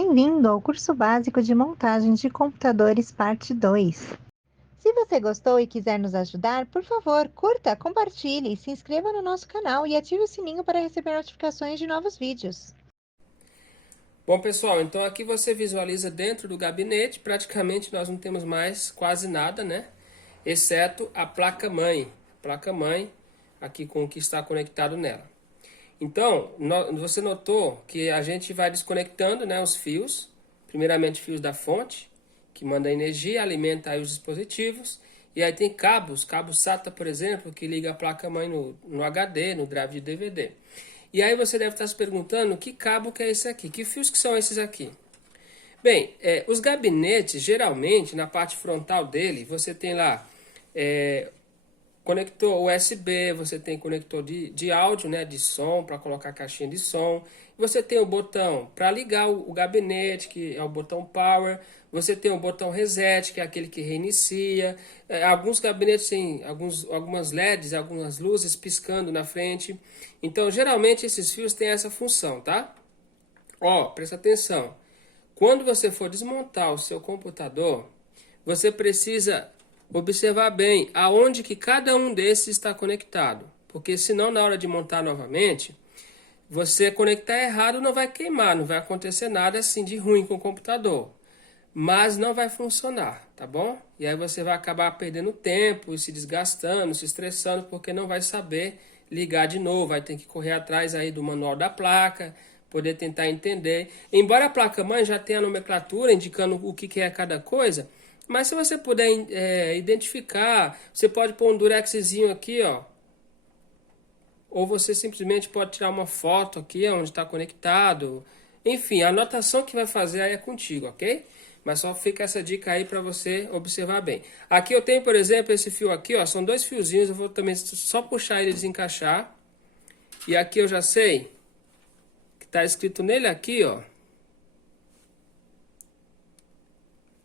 Bem-vindo ao curso básico de montagem de computadores, parte 2. Se você gostou e quiser nos ajudar, por favor, curta, compartilhe, se inscreva no nosso canal e ative o sininho para receber notificações de novos vídeos. Bom, pessoal, então aqui você visualiza dentro do gabinete, praticamente nós não temos mais quase nada, né? Exceto a placa-mãe. Placa-mãe, aqui com o que está conectado nela. Então, você notou que a gente vai desconectando, né, os fios. Primeiramente, fios da fonte, que manda energia, alimenta aí os dispositivos. E aí tem cabos, cabo SATA, por exemplo, que liga a placa-mãe no HD, no drive de DVD. E aí você deve estar se perguntando que cabo que é esse aqui, que fios que são esses aqui. Bem, os gabinetes, geralmente, na parte frontal dele, você tem lá conector USB, você tem conector de áudio, né, de som, para colocar a caixinha de som. Você tem o botão para ligar o gabinete, que é o botão Power. Você tem o botão Reset, que é aquele que reinicia. Alguns gabinetes têm algumas LEDs, algumas luzes piscando na frente. Então, geralmente, esses fios têm essa função, tá? Ó, presta atenção. Quando você for desmontar o seu computador, você precisa observar bem aonde que cada um desses está conectado. Porque senão, na hora de montar novamente, você conectar errado não vai queimar, não vai acontecer nada assim de ruim com o computador. Mas não vai funcionar, tá bom? E aí você vai acabar perdendo tempo, se desgastando, se estressando, porque não vai saber ligar de novo. Vai ter que correr atrás aí do manual da placa, poder tentar entender. Embora a placa-mãe já tenha a nomenclatura indicando o que é cada coisa, mas se você puder identificar, você pode pôr um durexzinho aqui, ó. Ou você simplesmente pode tirar uma foto aqui onde está conectado. Enfim, a anotação que vai fazer aí é contigo, ok? Mas só fica essa dica aí para você observar bem. Aqui eu tenho, por exemplo, esse fio aqui, ó. São dois fiozinhos, eu vou também só puxar ele e desencaixar. E aqui eu já sei que está escrito nele aqui, ó.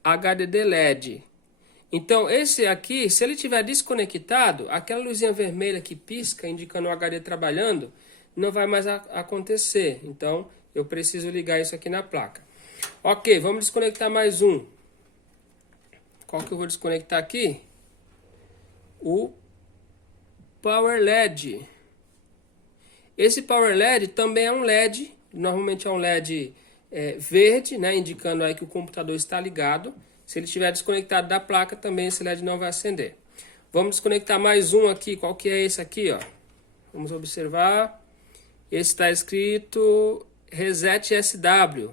HDD LED. Então, esse aqui, se ele estiver desconectado, aquela luzinha vermelha que pisca, indicando o HD trabalhando, não vai mais acontecer. Então, eu preciso ligar isso aqui na placa. Ok, vamos desconectar mais um. Qual que eu vou desconectar aqui? O Power LED. Esse Power LED também é um LED, normalmente é um LED verde, né, indicando aí que o computador está ligado. Se ele estiver desconectado da placa, também esse LED não vai acender. Vamos desconectar mais um aqui. Qual que é esse aqui, ó? Vamos observar. Esse está escrito Reset SW.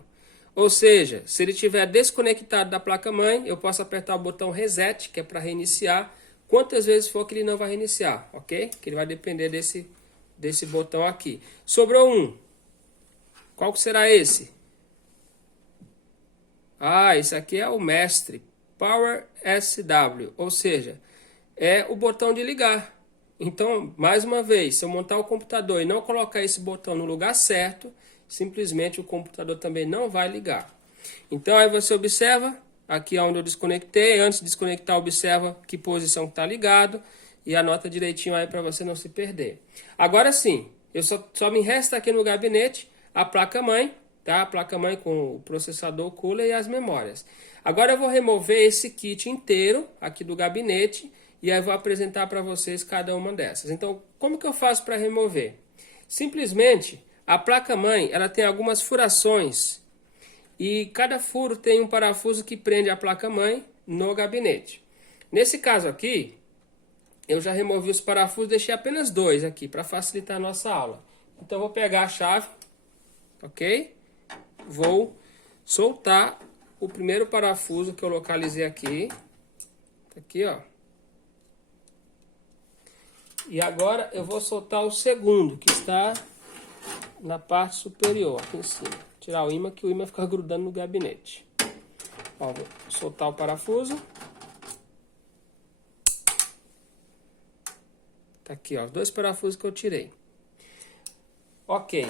Ou seja, se ele estiver desconectado da placa-mãe, eu posso apertar o botão Reset, que é para reiniciar, quantas vezes for que ele não vai reiniciar, ok? Que ele vai depender desse botão aqui. Sobrou um. Qual que será esse? Ah, esse aqui é o mestre, Power SW, ou seja, é o botão de ligar. Então, mais uma vez, se eu montar o computador e não colocar esse botão no lugar certo, simplesmente o computador também não vai ligar. Então, aí você observa, aqui onde eu desconectei, antes de desconectar, observa que posição está ligado e anota direitinho aí para você não se perder. Agora sim, só me resta aqui no gabinete a placa-mãe, tá? A placa-mãe com o processador, o cooler e as memórias. Agora eu vou remover esse kit inteiro aqui do gabinete e aí vou apresentar para vocês cada uma dessas. Então, como que eu faço para remover? Simplesmente, a placa-mãe ela tem algumas furações e cada furo tem um parafuso que prende a placa-mãe no gabinete. Nesse caso aqui, eu já removi os parafusos, deixei apenas dois aqui para facilitar a nossa aula. Então, eu vou pegar a chave, ok? Vou soltar o primeiro parafuso que eu localizei aqui. Aqui, ó. E agora eu vou soltar o segundo, que está na parte superior, aqui em cima. Tirar o ímã, que o ímã fica grudando no gabinete. Ó, vou soltar o parafuso. Tá aqui, ó, os dois parafusos que eu tirei. Ok.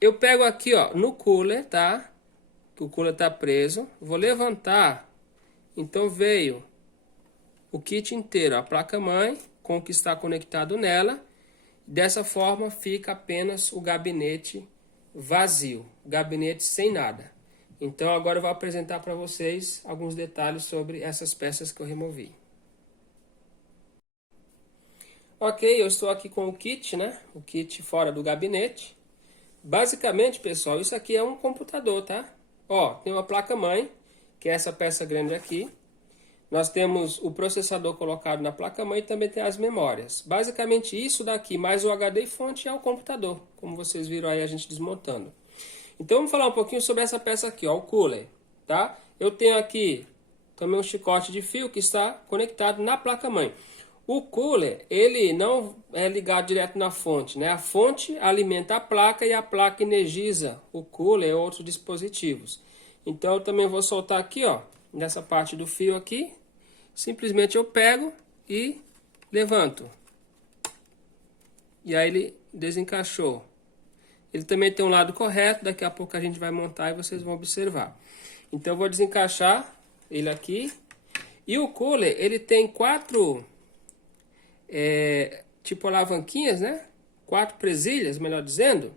Eu pego aqui, ó, no cooler, tá? Que o cooler tá preso. Vou levantar. Então veio o kit inteiro, a placa-mãe com o que está conectado nela. Dessa forma fica apenas o gabinete vazio, o gabinete sem nada. Então agora eu vou apresentar para vocês alguns detalhes sobre essas peças que eu removi. Ok, eu estou aqui com o kit, né? O kit fora do gabinete. Basicamente, pessoal, isso aqui é um computador, tá? Ó, tem uma placa-mãe, que é essa peça grande aqui. Nós temos o processador colocado na placa-mãe e também tem as memórias. Basicamente isso daqui, mais o HD fonte é o computador, como vocês viram aí a gente desmontando. Então vamos falar um pouquinho sobre essa peça aqui, ó, o cooler, tá? Eu tenho aqui também um chicote de fio que está conectado na placa-mãe. O cooler, ele não é ligado direto na fonte, né? A fonte alimenta a placa e a placa energiza o cooler e outros dispositivos. Então eu também vou soltar aqui, ó, nessa parte do fio aqui. Simplesmente eu pego e levanto. E aí ele desencaixou. Ele também tem um lado correto, daqui a pouco a gente vai montar e vocês vão observar. Então eu vou desencaixar ele aqui. E o cooler, ele tem quatro, tipo alavanquinhas, né? 4 presilhas, melhor dizendo.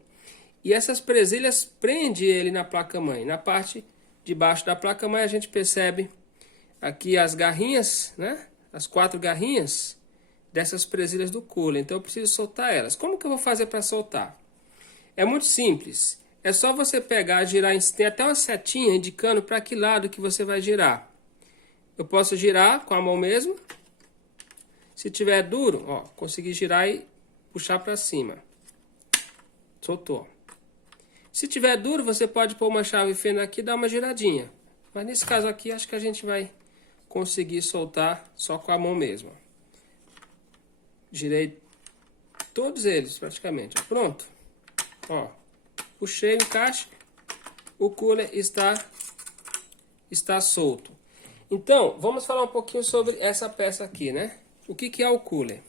E essas presilhas prendem ele na placa-mãe. Na parte de baixo da placa-mãe a gente percebe aqui as garrinhas, né? As 4 garrinhas dessas presilhas do cooler. Então eu preciso soltar elas. Como que eu vou fazer para soltar? É muito simples. É só você pegar, girar, tem até uma setinha indicando para que lado que você vai girar. Eu posso girar com a mão mesmo. Se tiver duro, ó, consegui girar e puxar para cima. Soltou. Se tiver duro, você pode pôr uma chave fenda aqui e dar uma giradinha. Mas nesse caso aqui, acho que a gente vai conseguir soltar só com a mão mesmo. Girei todos eles praticamente. Pronto. Ó, puxei o encaixe, o cooler está solto. Então, vamos falar um pouquinho sobre essa peça aqui, né? O que é o cooler?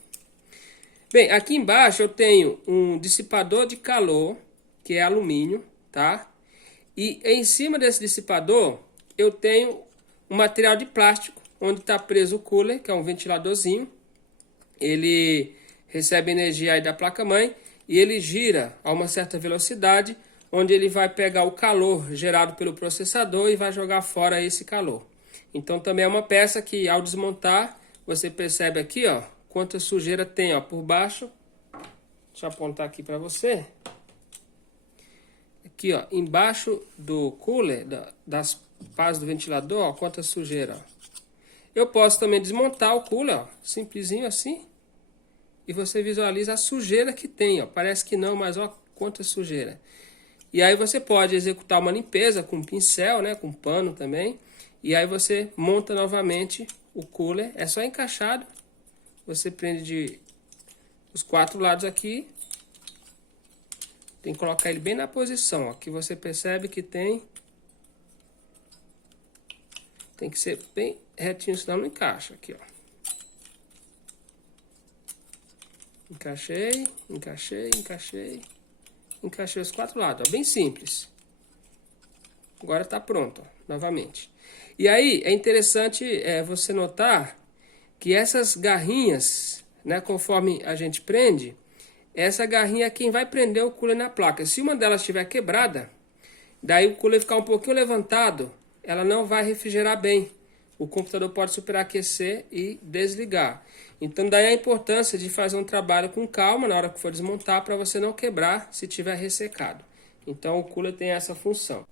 Bem, aqui embaixo eu tenho um dissipador de calor, que é alumínio, tá? E em cima desse dissipador eu tenho um material de plástico, onde está preso o cooler, que é um ventiladorzinho. Ele recebe energia aí da placa-mãe e ele gira a uma certa velocidade, onde ele vai pegar o calor gerado pelo processador e vai jogar fora esse calor. Então também é uma peça que ao desmontar, você percebe aqui, ó, quanta sujeira tem, ó, por baixo. Deixa eu apontar aqui para você. Aqui, ó, embaixo do cooler, das pás do ventilador, ó, quanta sujeira, ó. Eu posso também desmontar o cooler, ó, simplesinho assim. E você visualiza a sujeira que tem, ó. Parece que não, mas ó, quanta sujeira. E aí você pode executar uma limpeza com pincel, né, com pano também. E aí você monta novamente o cooler. É só encaixado. Você prende os 4 lados aqui. Tem que colocar ele bem na posição, ó, que você percebe que tem que ser bem retinho, senão não encaixa. Aqui, ó. Encaixei, encaixei, encaixei. Encaixei os 4 lados, ó, bem simples. Agora tá pronto, ó, novamente. E aí é interessante você notar que essas garrinhas, né, conforme a gente prende, essa garrinha é quem vai prender o cooler na placa. Se uma delas estiver quebrada, daí o cooler ficar um pouquinho levantado, ela não vai refrigerar bem. O computador pode superaquecer e desligar. Então daí a importância de fazer um trabalho com calma na hora que for desmontar, para você não quebrar se tiver ressecado. Então o cooler tem essa função.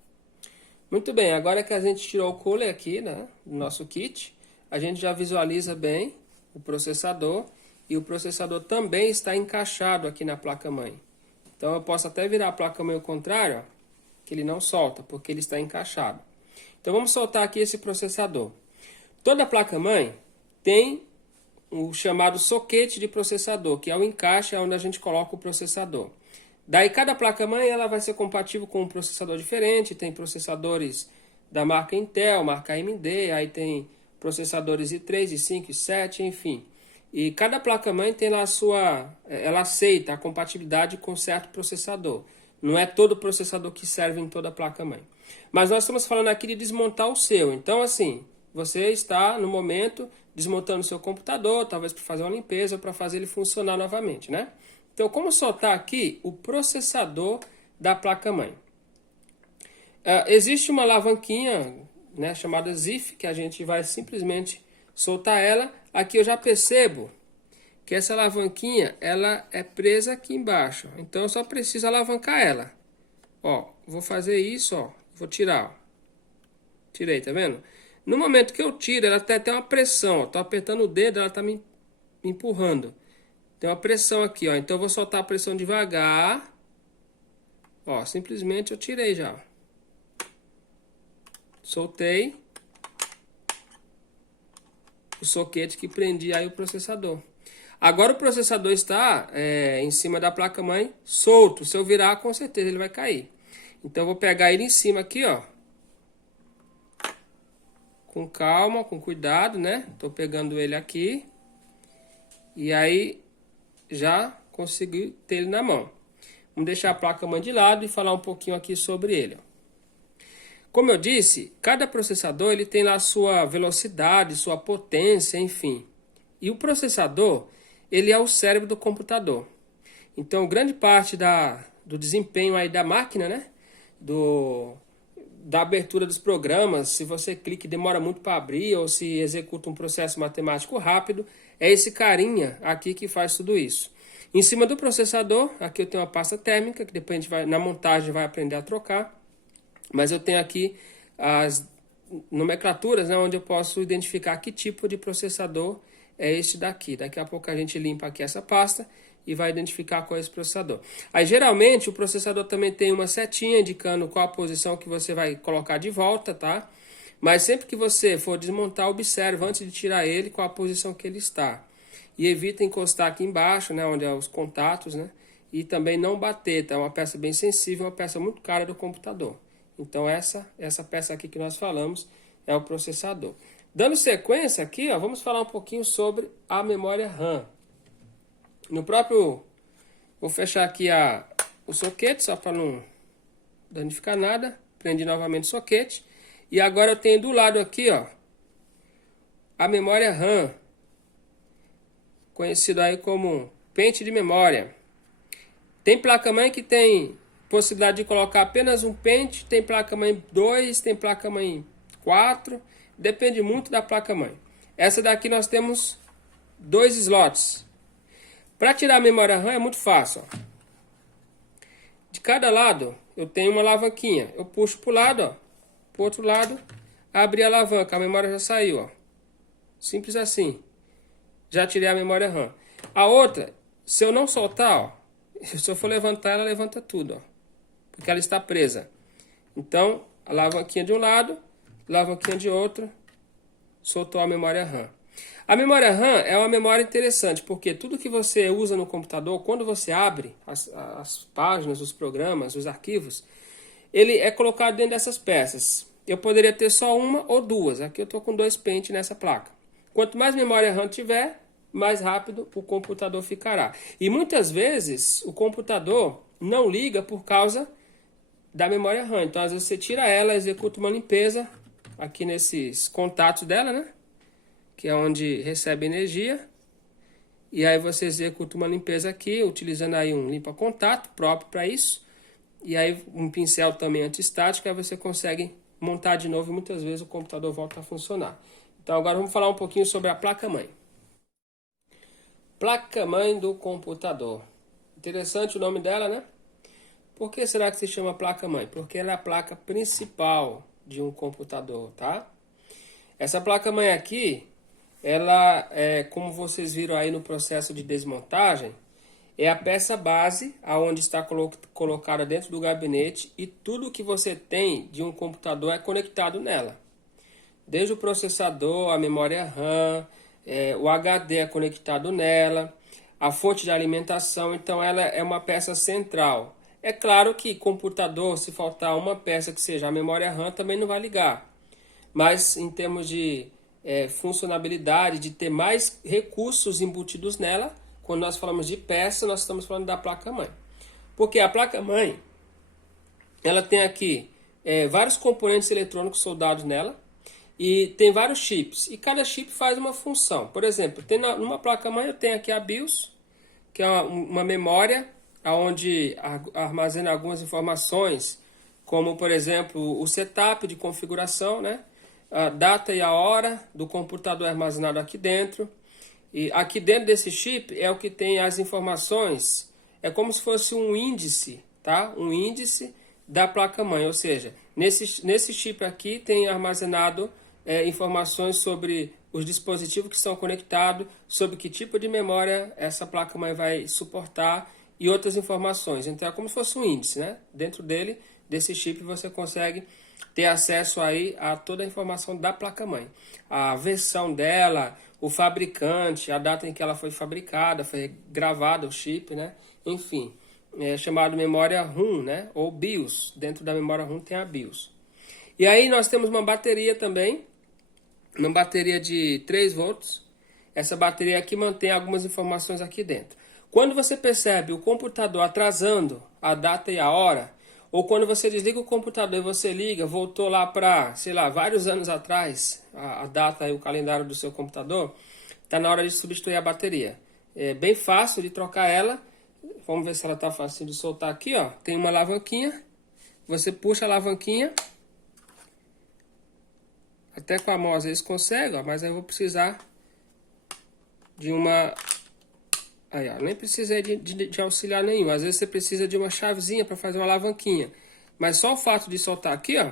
Muito bem, agora que a gente tirou o cooler aqui, né, do nosso kit, a gente já visualiza bem o processador. E o processador também está encaixado aqui na placa-mãe. Então eu posso até virar a placa-mãe ao contrário, ó, que ele não solta, porque ele está encaixado. Então vamos soltar aqui esse processador. Toda placa-mãe tem o chamado soquete de processador, que é o encaixe onde a gente coloca o processador. Daí cada placa-mãe ela vai ser compatível com um processador diferente. Tem processadores da marca Intel, marca AMD, aí tem processadores i3, i5, i7, enfim. E cada placa-mãe tem lá a sua... ela aceita a compatibilidade com certo processador. Não é todo processador que serve em toda a placa-mãe. Mas nós estamos falando aqui de desmontar o seu. Então, assim, você está, no momento, desmontando o seu computador, talvez para fazer uma limpeza ou para fazer ele funcionar novamente, né? Então, como soltar aqui o processador da placa-mãe? Existe uma alavanquinha, né, chamada ZIF, que a gente vai simplesmente soltar ela. Aqui eu já percebo que essa alavanquinha ela é presa aqui embaixo. Então eu só preciso alavancar ela. Ó, vou fazer isso, ó. Vou tirar, ó. Tirei, tá vendo? No momento que eu tiro, ela tem até uma pressão, ó. Tô apertando o dedo, ela tá me empurrando. Tem uma pressão aqui, ó. Então eu vou soltar a pressão devagar. Ó, simplesmente eu tirei já, ó. Soltei o soquete que prendia aí o processador. Agora o processador está em cima da placa-mãe solto. Se eu virar, com certeza ele vai cair. Então eu vou pegar ele em cima aqui, ó. Com calma, com cuidado, né? Tô pegando ele aqui. E aí já consegui ter ele na mão. Vamos deixar a placa-mãe de lado e falar um pouquinho aqui sobre ele, ó. Como eu disse, cada processador ele tem lá sua velocidade, sua potência, enfim. E o processador, ele é o cérebro do computador. Então, grande parte do desempenho aí da máquina, né? Da abertura dos programas, se você clica e demora muito para abrir, ou se executa um processo matemático rápido, é esse carinha aqui que faz tudo isso. Em cima do processador, aqui eu tenho uma pasta térmica, que depois a gente vai, na montagem, vai aprender a trocar. Mas eu tenho aqui as nomenclaturas, né, onde eu posso identificar que tipo de processador é este daqui. Daqui a pouco a gente limpa aqui essa pasta e vai identificar qual é esse processador. Aí geralmente o processador também tem uma setinha indicando qual a posição que você vai colocar de volta, tá? Mas sempre que você for desmontar, observe antes de tirar ele qual a posição que ele está. E evita encostar aqui embaixo, né, onde é os contatos, né? E também não bater, tá? É uma peça bem sensível, uma peça muito cara do computador. Então essa peça aqui que nós falamos é o processador. Dando sequência aqui, ó, vamos falar um pouquinho sobre a memória RAM. Vou fechar aqui o soquete, só para não danificar nada. Prendi novamente o soquete. E agora eu tenho do lado aqui, ó, a memória RAM, conhecido aí como pente de memória. Tem placa-mãe que tem possibilidade de colocar apenas um pente, tem placa-mãe 2, tem placa-mãe 4, depende muito da placa-mãe. Essa daqui nós temos 2 slots. Para tirar a memória RAM é muito fácil, ó. De cada lado eu tenho uma alavanquinha. Eu puxo para o lado, ó, para o outro lado, abri a alavanca, a memória já saiu, ó. Simples assim. Já tirei a memória RAM. A outra, se eu não soltar, ó, se eu for levantar, ela levanta tudo, ó, porque ela está presa. Então, a alavanquinha de um lado, alavanquinha de outro, soltou a memória RAM. A memória RAM é uma memória interessante, porque tudo que você usa no computador, quando você abre as páginas, os programas, os arquivos, ele é colocado dentro dessas peças. Eu poderia ter só uma ou duas. Aqui eu estou com 2 pentes nessa placa. Quanto mais memória RAM tiver, mais rápido o computador ficará. E muitas vezes o computador não liga por causa da memória RAM. Então, às vezes você tira ela, executa uma limpeza aqui nesses contatos dela, né? Que é onde recebe energia. E aí você executa uma limpeza aqui, utilizando aí um limpa-contato próprio para isso. E aí um pincel também anti-estático, aí você consegue montar de novo e muitas vezes o computador volta a funcionar. Então agora vamos falar um pouquinho sobre a placa-mãe. Placa-mãe do computador. Interessante o nome dela, né? Por que será que se chama placa-mãe? Porque ela é a placa principal de um computador, tá? Essa placa-mãe aqui, ela é, como vocês viram aí no processo de desmontagem, é a peça base aonde está colocada dentro do gabinete e tudo que você tem de um computador é conectado nela. Desde o processador, a memória RAM, o HD é conectado nela, a fonte de alimentação, então ela é uma peça central. É claro que computador, se faltar uma peça que seja a memória RAM, também não vai ligar. Mas em termos de funcionalidade, de ter mais recursos embutidos nela, quando nós falamos de peça, nós estamos falando da placa-mãe. Porque a placa-mãe, ela tem aqui vários componentes eletrônicos soldados nela, e tem vários chips, e cada chip faz uma função. Por exemplo, numa placa-mãe eu tenho aqui a BIOS, que é uma memória onde armazena algumas informações como, por exemplo, o setup de configuração, né? A data e a hora do computador armazenado aqui dentro. E aqui dentro desse chip é o que tem as informações, é como se fosse um índice, tá? Um índice da placa-mãe, ou seja, nesse chip aqui tem armazenado informações sobre os dispositivos que estão conectados, sobre que tipo de memória essa placa-mãe vai suportar e outras informações. Então é como se fosse um índice, né? Dentro dele, desse chip, você consegue ter acesso aí a toda a informação da placa-mãe. A versão dela, o fabricante, a data em que ela foi fabricada, foi gravado o chip, né? Enfim, é chamado memória ROM, né? Ou BIOS. Dentro da memória ROM tem a BIOS. E aí nós temos uma bateria também, uma bateria de 3 volts. Essa bateria aqui mantém algumas informações aqui dentro. Quando você percebe o computador atrasando a data e a hora, ou quando você desliga o computador e você liga, voltou lá para, sei lá, vários anos atrás, a data e o calendário do seu computador, está na hora de substituir a bateria. É bem fácil de trocar ela. Vamos ver se ela está fácil de soltar aqui, ó. Tem uma alavanquinha. Você puxa a alavanquinha. Até com a mão às vezes consegue, ó, mas eu vou precisar de uma... Aí, ó, nem precisei de auxiliar nenhum. Às vezes você precisa de uma chavezinha para fazer uma alavanquinha. Mas só o fato de soltar aqui, ó,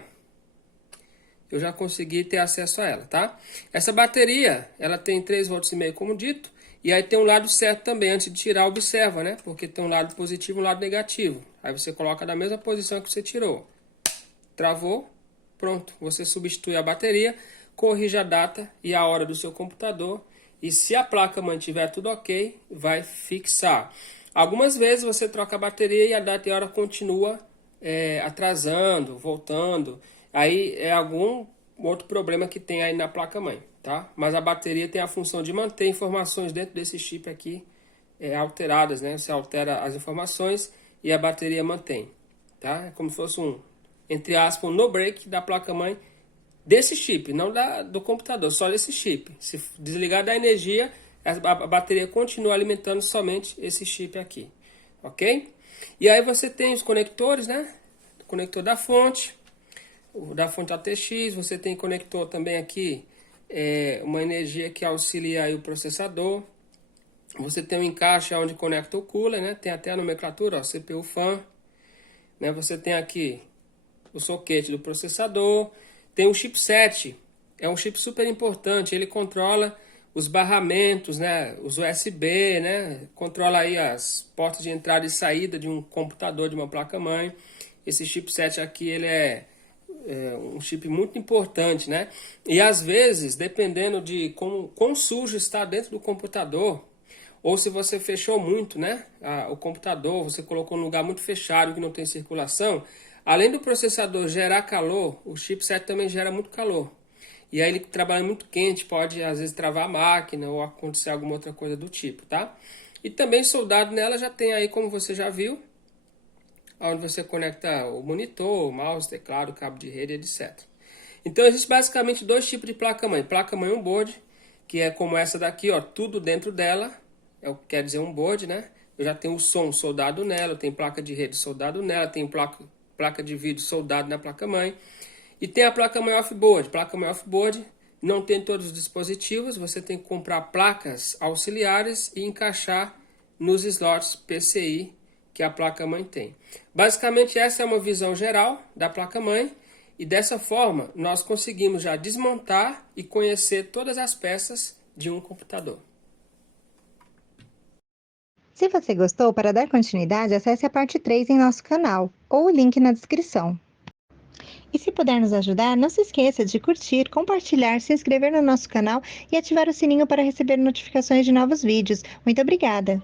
eu já consegui ter acesso a ela, tá? Essa bateria, ela tem 3,5 volts, como dito. E aí tem um lado certo também. Antes de tirar, observa, né? Porque tem um lado positivo e um lado negativo. Aí você coloca na mesma posição que você tirou. Travou, pronto. Você substitui a bateria, corrige a data e a hora do seu computador. E se a placa mantiver tudo ok, vai fixar. Algumas vezes você troca a bateria e a data e a hora continua atrasando, voltando. Aí é algum outro problema que tem aí na placa-mãe, tá? Mas a bateria tem a função de manter informações dentro desse chip aqui alteradas, né? Você altera as informações e a bateria mantém, tá? É como se fosse um, entre aspas, um no-break da placa-mãe desse chip, não do computador, só desse chip. Se desligar da energia, a bateria continua alimentando somente esse chip aqui, ok? E aí você tem os conectores, né? O conector da fonte ATX, você tem conector também aqui, uma energia que auxilia aí o processador. Você tem um encaixe onde conecta o cooler, né? Tem até a nomenclatura, ó, CPU fan, né? Você tem aqui o soquete do processador. Tem o chipset, é um chip super importante, ele controla os barramentos, né, os USB, né, controla aí as portas de entrada e saída de um computador, de uma placa-mãe. Esse chipset aqui, ele é um chip muito importante, né, e às vezes, dependendo de quão sujo está dentro do computador, ou se você fechou muito, né, o computador, você colocou num lugar muito fechado que não tem circulação, além do processador gerar calor, o chipset também gera muito calor. E aí ele trabalha muito quente, pode às vezes travar a máquina ou acontecer alguma outra coisa do tipo, tá? E também soldado nela já tem aí, como você já viu, onde você conecta o monitor, o mouse, teclado, cabo de rede, etc. Então existe basicamente dois tipos de placa-mãe. Placa-mãe on-board, que é como essa daqui, ó, tudo dentro dela, é o que quer dizer on-board, né? Eu já tenho o som soldado nela, eu tenho placa de rede soldado nela, tenho placa de vídeo soldado na placa-mãe. E tem a placa-mãe off-board. Placa-mãe off-board não tem todos os dispositivos, você tem que comprar placas auxiliares e encaixar nos slots PCI que a placa-mãe tem. Basicamente essa é uma visão geral da placa-mãe e dessa forma nós conseguimos já desmontar e conhecer todas as peças de um computador. Se você gostou, para dar continuidade, acesse a parte 3 em nosso canal, ou o link na descrição. E se puder nos ajudar, não se esqueça de curtir, compartilhar, se inscrever no nosso canal e ativar o sininho para receber notificações de novos vídeos. Muito obrigada!